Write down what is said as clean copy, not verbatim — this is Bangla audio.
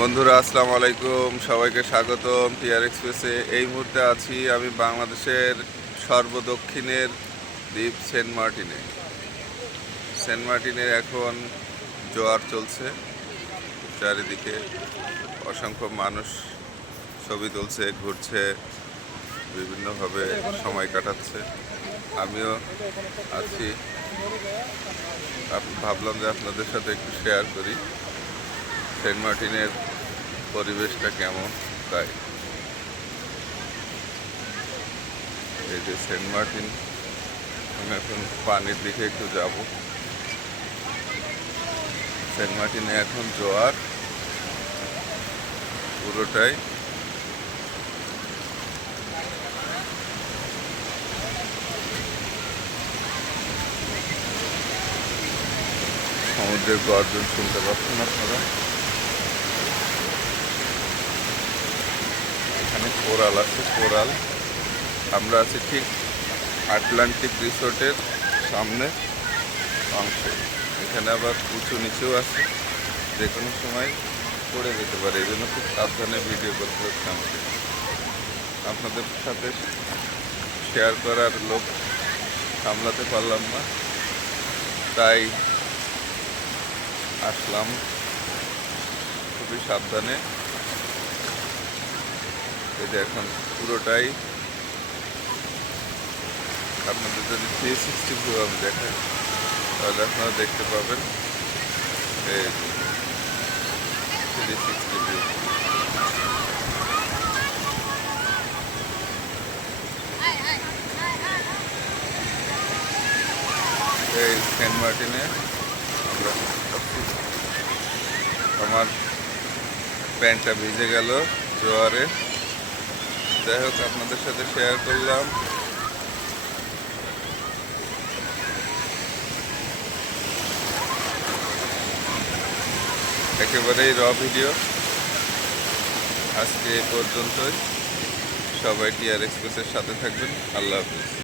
বন্ধুরা আসসালামু আলাইকুম, সবাইকে স্বাগতম টিআর এক্সপ্রেসে। এই মুহূর্তে আছি আমি বাংলাদেশের সর্বদক্ষিণের দ্বীপ সেন্ট মার্টিনে। সেন্ট মার্টিনের এখন জোয়ার চলছে, চারিদিকে অসংখ্য মানুষ ছবি তুলছে, ঘুরছে, বিভিন্নভাবে সময় কাটাচ্ছে। আমিও আছি, ভাবলাম যে আপনাদের সাথে একটু শেয়ার করি সেন্ট মার্টিনের পরিবেশটা কেমন। তাই এই যে সেন্ট মার্টিন, আমি এখন পানির দিকে একটু যাব। সেন্ট মার্টিনে এখন জোয়ার পুরোটাই। সমুদ্রের গর্জন শুনতে পাচ্ছেন আপনারা। এখানে কোরাল আছে, কোরাল। আমরা আছি ঠিক আটলান্টিক রিসোর্টের সামনে অংশে। এখানে আবার উঁচু নিচেও আছে, যে কোনো সময় পড়ে যেতে পারে। এই জন্য খুব সাবধানে ভিডিও করতে হচ্ছে আমাকে। আপনাদের সাথে শেয়ার করার লোক সামলাতে পারলাম না, তাই আসলাম খুবই সাবধানে। এই যে এখন পুরোটাই আপনাদের যদি 360 ভিউ আমি দেখাই, তাহলে আপনারা দেখতে পাবেন এই 360 ভিউ। এই সেন্ট মার্টিনে আমরা আমার প্যান্টটা ভিজে গেল জোয়ারে। যাই হোক, আপনাদের সাথে শেয়ার করলাম। একেবারেই র ভিডিও। আজকে এই পর্যন্তই। সবাই টিআর এক্সপ্রেসের সাথে থাকবেন। আল্লাহ হাফিজ।